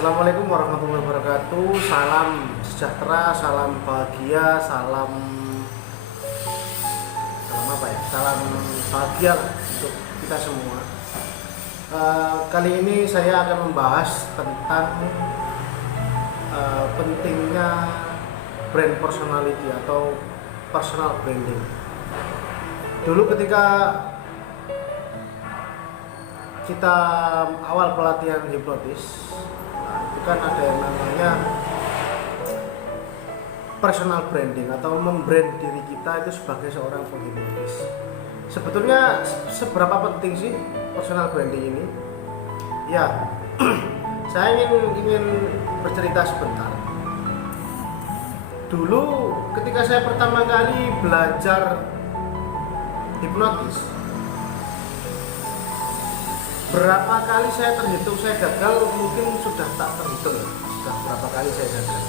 Assalamualaikum warahmatullahi wabarakatuh. Salam sejahtera, salam bahagia, salam apa ya? Salam bahagia untuk kita semua. Kali ini saya akan membahas tentang pentingnya brand personality atau personal branding. Dulu ketika kita awal pelatihan hipnotis, itu kan ada yang namanya personal branding atau membrand diri kita itu sebagai seorang penghipnotis. Sebetulnya seberapa penting sih personal branding ini? Ya, saya ingin bercerita sebentar. Dulu ketika saya pertama kali belajar hipnotis, berapa kali saya terhitung saya gagal, mungkin sudah tak terhitung, sudah berapa kali saya gagal.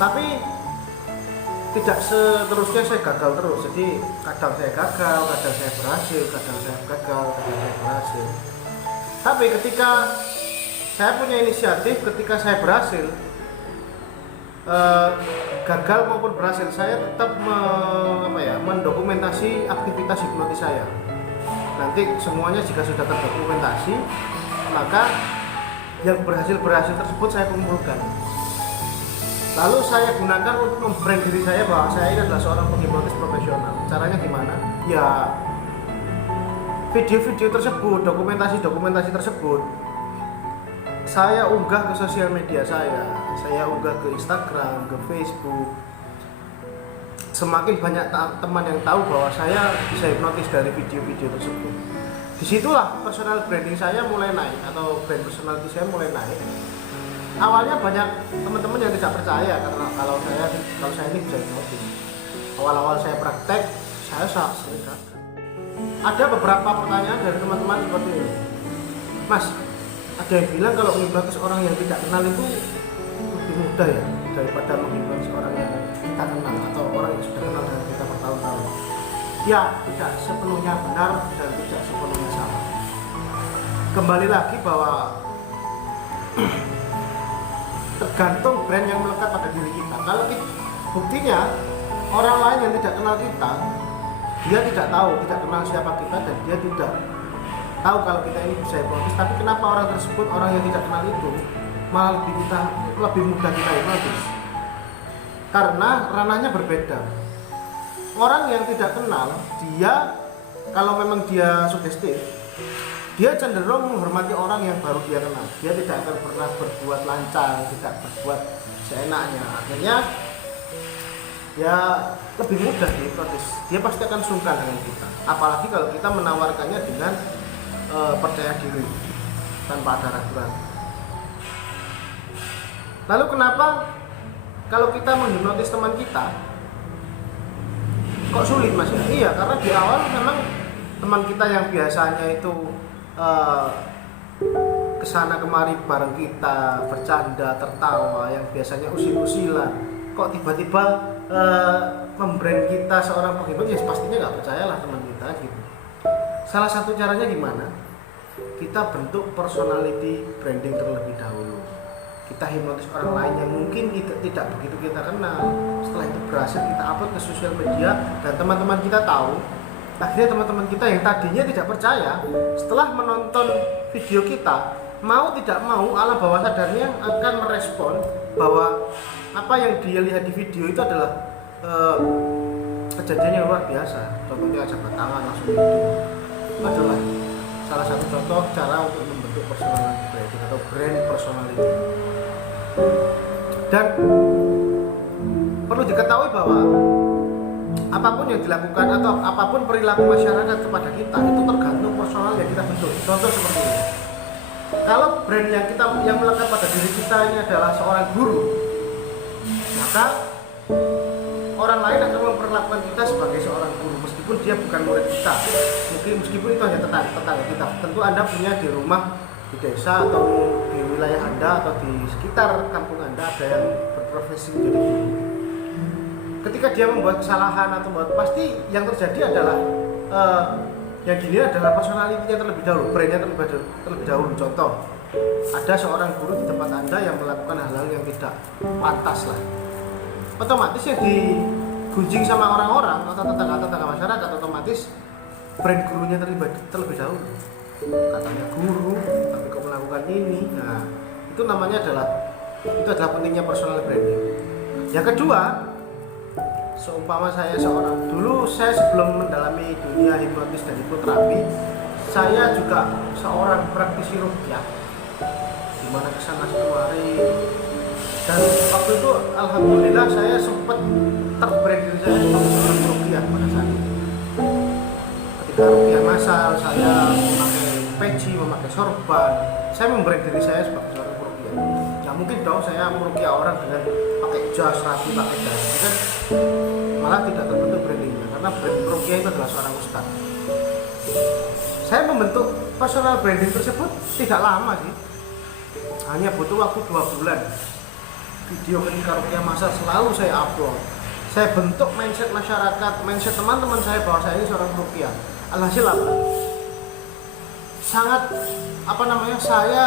Tapi tidak seterusnya saya gagal terus, jadi kadang saya gagal, kadang saya berhasil, kadang saya gagal, kadang saya berhasil. Tapi ketika saya punya inisiatif, ketika saya berhasil, gagal maupun berhasil, saya tetap mendokumentasi aktivitas hipnotis saya. Nanti semuanya jika sudah terdokumentasi, maka yang berhasil tersebut saya kumpulkan. Lalu saya gunakan untuk membrand diri saya bahwa saya ini adalah seorang penghipnotis profesional. Caranya gimana? Ya, video-video tersebut, dokumentasi tersebut saya unggah ke sosial media saya unggah ke Instagram, ke Facebook. Semakin banyak teman yang tahu bahwa saya bisa hipnotis dari video-video tersebut. Disitulah personal branding saya mulai naik, atau brand personality saya mulai naik. Awalnya banyak teman-teman yang tidak percaya karena kalau saya ini bisa hipnotis. Awal-awal saya praktek, saya sering gagal. Ada beberapa pertanyaan dari teman-teman seperti ini. Mas, ada yang bilang kalau menghipnotis orang yang tidak kenal itu lebih mudah ya daripada menghipnotis orang yang kita kenal atau orang yang sudah kenal dengan kita bertahun-tahun. Ya, tidak sepenuhnya benar dan tidak sepenuhnya salah. Kembali lagi bahwa tergantung brand yang melekat pada diri kita. Kalau buktinya orang lain yang tidak kenal kita, dia tidak tahu, tidak kenal siapa kita, dan dia tidak tahu kalau kita ini bisa hipnotis. Tapi kenapa orang tersebut, orang yang tidak kenal itu, malah lebih mudah kita hipnotis? Karena ranahnya berbeda. Orang yang tidak kenal, dia kalau memang dia sugestif, dia cenderung menghormati orang yang baru dia kenal. Dia tidak akan pernah berbuat lancang, tidak berbuat seenaknya. Akhirnya ya lebih mudah dihipnotis. Dia pasti akan sungkan dengan kita. Apalagi kalau kita menawarkannya dengan percaya diri, tanpa ada ragu-ragu. Lalu kenapa kalau kita menghipnotis teman kita kok sulit, Mas? Iya, karena di awal memang teman kita yang biasanya itu kesana kemari bareng kita, bercanda, tertawa, yang biasanya usil-usilan, kok tiba-tiba membrand kita seorang penghipnotis, pastinya nggak percayalah teman kita gitu. Salah satu caranya gimana? Kita bentuk personality branding terlebih dahulu. Kita hipnotis orang lain yang mungkin tidak begitu kita kenal. Setelah itu berhasil kita upload ke sosial media dan teman-teman kita tahu. Akhirnya teman-teman kita yang tadinya tidak percaya, setelah menonton video kita, mau tidak mau alam bawah sadarnya akan merespon bahwa apa yang dia lihat di video itu adalah kejadian yang luar biasa. Contohnya jabat tangan langsung itu adalah salah satu contoh cara untuk membentuk personality branding atau brand personality. Dan perlu diketahui bahwa apapun yang dilakukan atau apapun perilaku masyarakat kepada kita itu tergantung personal yang kita bentuk. Contoh seperti ini. Kalau brand yang melekat pada diri kita ini adalah seorang guru, maka orang lain akan memperlakukan kita sebagai seorang guru meskipun dia bukan murid kita. Meskipun itu hanya tetangga kita. Tentu Anda punya di rumah, di desa atau di wilayah Anda atau di sekitar kampung Anda ada yang berprofesi menjadi guru. Ketika dia membuat kesalahan atau pasti yang terjadi adalah yang dilihat adalah personality-nya terlebih dahulu, brand-nya terlebih dahulu. Contoh, ada seorang guru di tempat Anda yang melakukan hal-hal yang tidak pantas lah, otomatis ya digunjing sama orang-orang atau tetangga-tetangga masyarakat, otomatis brand gurunya terlebih dahulu. Katanya guru, tapi kok melakukan ini. Nah, itu namanya itu adalah pentingnya personal branding. Yang kedua, seumpama saya sebelum mendalami dunia hipnotis dan hipnoterapi, saya juga seorang praktisi ruqyah, di mana kesana kemari, dan waktu itu alhamdulillah saya sempat terbranding saya sebagai seorang ruqyah pada saat itu. Ketika ruqyah masal, saya memakai peci, memakai sorban, saya membrand diri saya sebagai seorang ruqyah. Ya mungkin dong saya meruqyah orang dengan pakai jas rapi, pakai dasi, kan malah tidak terbentuk brandingnya, karena brand ruqyah itu adalah seorang ustaz. Saya membentuk personal branding tersebut tidak lama sih, hanya butuh waktu 2 bulan. Video ketika ruqyah masal selalu saya upload. Saya bentuk mindset masyarakat, mindset teman-teman saya bahwa saya ini seorang ruqyah. Alhasil apa? Sangat saya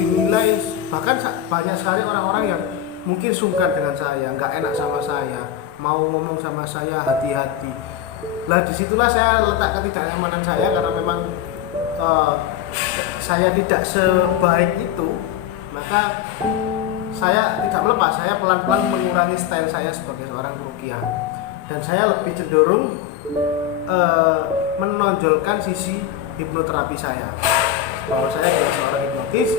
dinilai, bahkan banyak sekali orang-orang yang mungkin sungkan dengan saya, nggak enak sama saya, mau ngomong sama saya hati-hati. Lah disitulah saya letak ketidaknyamanan saya, karena memang saya tidak sebaik itu, maka saya tidak melepas. Saya pelan-pelan mengurangi style saya sebagai seorang ruqyah, dan saya lebih cenderung menonjolkan sisi hipnoterapi saya, bahwa saya adalah seorang hipnotis.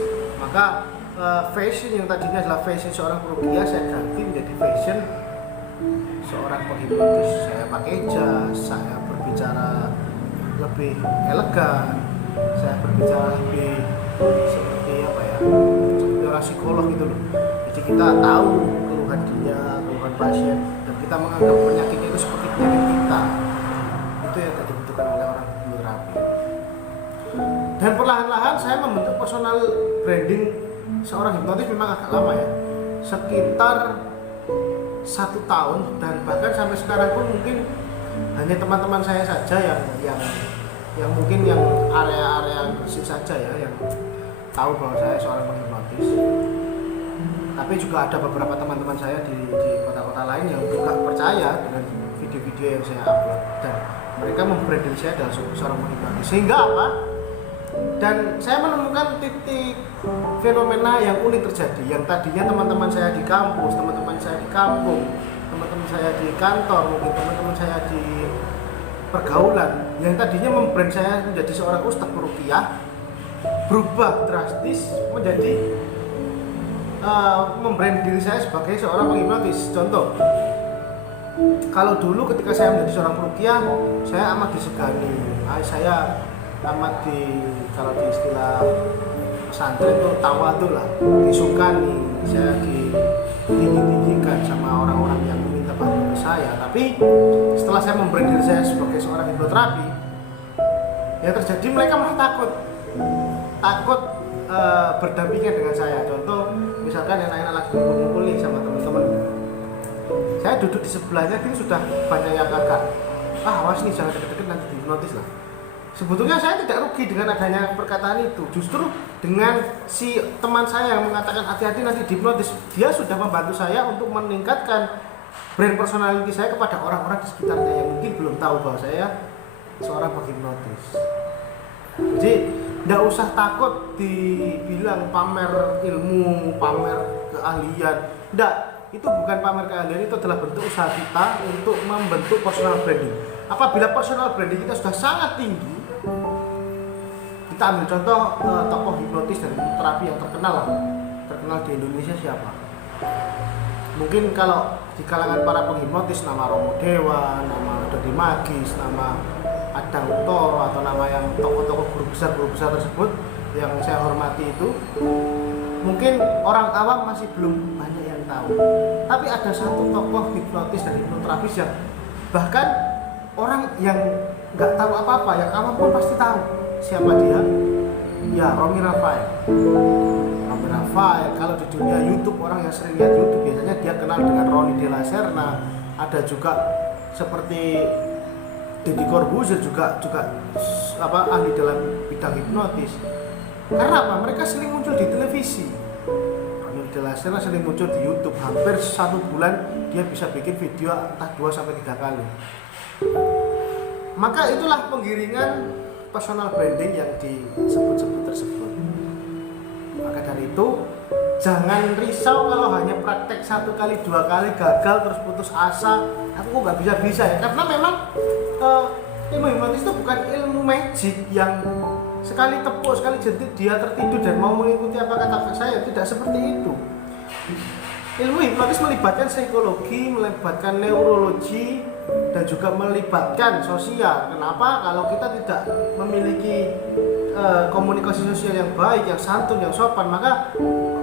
Maka fashion yang tadinya adalah fashion seorang ruqyah, saya ganti menjadi fashion seorang penghipnotis. Saya pakai jas, saya berbicara lebih elegan, saya berbicara lebih seperti seperti orang psikolog gitu loh. Jadi kita tahu keluhan dia, keluhan pasien, dan kita menganggap penyakitnya itu seperti penyakit kita. Itu yang tadi dibutuhkan oleh orang hipnoterapi. Dan perlahan-lahan saya membentuk personal branding seorang hipnotis memang agak lama ya, sekitar 1 tahun, dan bahkan sampai sekarang pun mungkin hanya teman-teman saya saja yang mungkin yang area-area Gresik saja ya yang tahu bahwa saya seorang penghipnotis. Tapi juga ada beberapa teman-teman saya di kota-kota lain yang juga percaya dengan video-video yang saya upload, dan mereka membranding saya adalah seorang penghipnotis. Sehingga apa? Dan saya menemukan titik fenomena yang unik terjadi, yang tadinya teman-teman saya di kampus, teman-teman saya di kampung, teman-teman saya di kantor, mungkin teman-teman saya di pergaulan, yang tadinya membrand saya menjadi seorang ustaz ruqyah, berubah drastis menjadi membrand diri saya sebagai seorang penghipnotis. Contoh, kalau dulu ketika saya menjadi seorang ruqyah, saya amat disegani, saya amat kalau di istilah pesantren itu tawadhu lah, disukani, saya ditinggi-tinggikan sama orang-orang yang meminta bantuan ke saya. Tapi setelah saya membrand diri saya sebagai seorang hipnoterapi, yang terjadi mereka malah takut berdampingan dengan saya. Contoh, misalkan enak-enak lagi ngumpul nih sama teman-teman, saya duduk di sebelahnya, ini sudah banyak yang agak awas nih, jangan deket-deket nanti dihipnotis lah. Sebetulnya saya tidak rugi dengan adanya perkataan itu. Justru dengan si teman saya yang mengatakan hati-hati nanti dihipnotis, dia sudah membantu saya untuk meningkatkan brand personality saya kepada orang-orang di sekitarnya yang mungkin belum tahu bahwa saya seorang penghipnotis. Jadi tidak usah takut dibilang pamer ilmu, pamer keahlian. Tidak, itu bukan pamer keahlian, itu adalah bentuk usaha kita untuk membentuk personal branding. Apabila personal branding kita sudah sangat tinggi, kita ambil contoh tokoh hipnotis dan terapi yang terkenal di Indonesia siapa? Mungkin kalau di kalangan para penghipnotis nama Romo Dewa, nama Dodi Magis, nama Adang Toro, atau nama yang tokoh-tokoh guru besar tersebut yang saya hormati itu, mungkin orang awam masih belum banyak yang tahu. Tapi ada satu tokoh hipnotis dan hipnoterapis yang bahkan orang yang nggak tahu apa-apa, yang awam pun pasti tahu siapa dia. Ya, Romy Rafael. Romy Rafael, kalau di dunia YouTube, orang yang sering lihat YouTube biasanya dia kenal dengan Roni Della Serna. Ada juga seperti Deddy Corbuzier juga ahli dalam bidang hipnotis. Karena apa? Mereka sering muncul di televisi, jelasnya sering muncul di YouTube. Hampir 1 bulan dia bisa bikin video entah 2 sampai 3 kali. Maka itulah penggiringan personal branding yang disebut-sebut tersebut. Maka dari itu jangan risau kalau hanya praktek 1 kali 2 kali gagal terus putus asa. Aku kok nggak bisa ya, karena memang ilmu hipnotis itu bukan ilmu magic yang sekali tepuk sekali jentik dia tertidur dan mau mengikuti apa kata saya. Tidak seperti itu. Ilmu hipnotis melibatkan psikologi, melibatkan neurologi, dan juga melibatkan sosial. Kenapa? Kalau kita tidak memiliki komunikasi sosial yang baik, yang santun, yang sopan, maka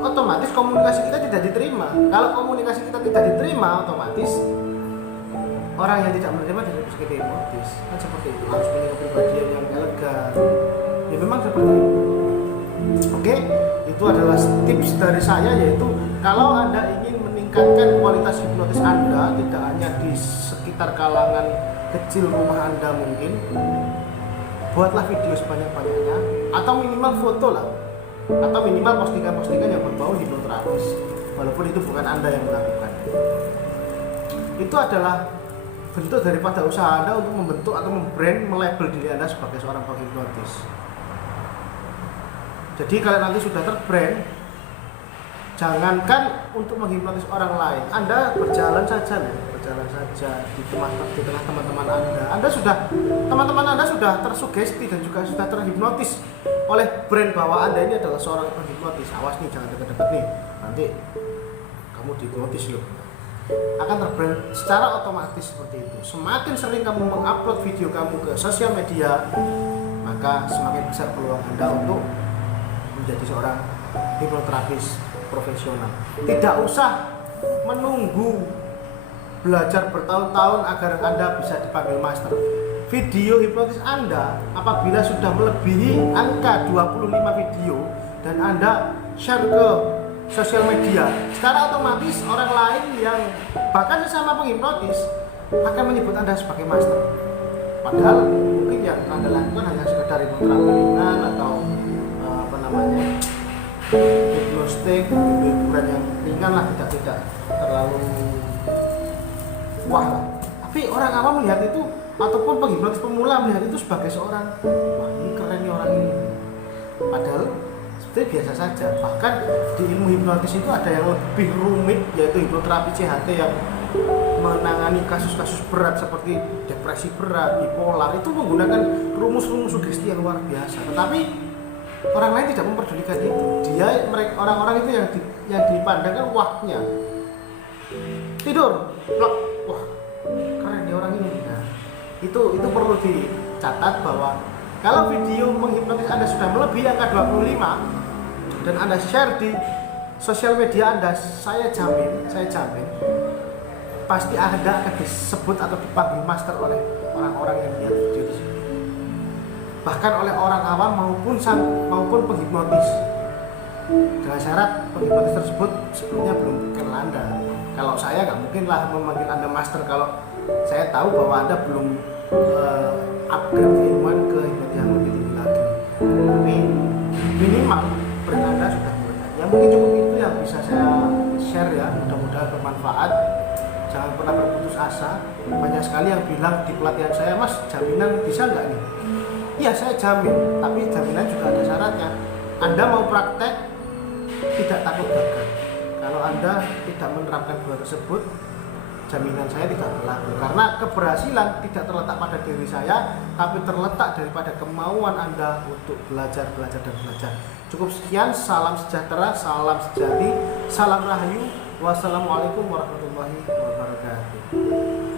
otomatis komunikasi kita tidak diterima. Kalau komunikasi kita tidak diterima, otomatis orang yang tidak menerima tidak bisa kita hipnotis. Kan seperti itu, harus punya kepribadian yang elegan. Ya memang seperti itu. Oke, itu adalah tips dari saya, yaitu kalau Anda ingin meningkatkan kualitas hipnotis Anda, tidak hanya di sekitar kalangan kecil rumah Anda mungkin, buatlah video sebanyak-banyaknya, atau minimal foto lah, atau minimal postingan-postingan yang berbau hipnoterapis, walaupun itu bukan Anda yang melakukan. Itu adalah bentuk daripada usaha Anda untuk membentuk atau membrand, melabel diri Anda sebagai seorang penghipnotis. Jadi kalau nanti sudah terbrand, jangankan untuk menghipnotis orang lain, Anda berjalan saja di tengah teman-teman Anda teman-teman Anda sudah tersugesti dan juga sudah terhipnotis oleh brand bahwa Anda ini adalah seorang penghipnotis. Awas nih, jangan deket-deket nih, nanti kamu dihipnotis loh. Akan terbrand secara otomatis seperti itu. Semakin sering kamu mengupload video kamu ke sosial media, maka semakin besar peluang Anda untuk menjadi seorang hipnoterapis profesional. Tidak usah menunggu belajar bertahun-tahun agar Anda bisa dipanggil master. Video hipnotis Anda apabila sudah melebihi angka 25 video dan Anda share ke sosial media, secara otomatis orang lain yang bahkan sesama penghipnotis akan menyebut Anda sebagai master. Padahal mungkin yang Anda lakukan hanya sekedar hipnoterapi ringan atau hipnostik, hiburan yang ringan lah, tidak terlalu wah lah. Tapi orang awam melihat itu, ataupun penghipnotis pemula melihat itu sebagai seorang, wah ini keren nih orang ini. Padahal sebetulnya biasa saja. Bahkan di ilmu hipnotis itu ada yang lebih rumit, yaitu hipnoterapi CHT yang menangani kasus-kasus berat seperti depresi berat, bipolar, itu menggunakan rumus-rumus sugesti yang luar biasa. Tetapi orang lain tidak memperdulikan itu. Orang-orang itu yang dipandangkan wahnya. Tidur, plak, wah keren ya orang ini. Nah, itu perlu dicatat bahwa kalau video menghipnotis Anda sudah melebihi angka 25 dan Anda share di sosial media Anda, saya jamin pasti Anda akan disebut atau dipanggil master oleh orang-orang yang melihat video tersebut. Bahkan oleh orang awam maupun penghipnotis, dengan syarat penghipnotis tersebut sebelumnya belum kenal Anda. Kalau saya nggak mungkin lah memanggil Anda master kalau saya tahu bahwa Anda belum upgrade keilmuan ke hipnotis yang lebih tinggi lagi. Tapi minimal brand Anda sudah mulai. Ya mungkin cukup itu yang bisa saya share ya, mudah-mudahan bermanfaat. Jangan pernah berputus asa. Banyak sekali yang bilang di pelatihan saya, Mas jaminan bisa nggak nih? Iya saya jamin, tapi jaminan juga ada syaratnya. Anda mau praktek tidak takut gagal. Kalau Anda tidak menerapkan hal tersebut, jaminan saya tidak berlaku. Karena keberhasilan tidak terletak pada diri saya, tapi terletak daripada kemauan Anda untuk belajar. Cukup sekian, salam sejahtera, salam sejati, salam rahayu. Wassalamualaikum warahmatullahi wabarakatuh.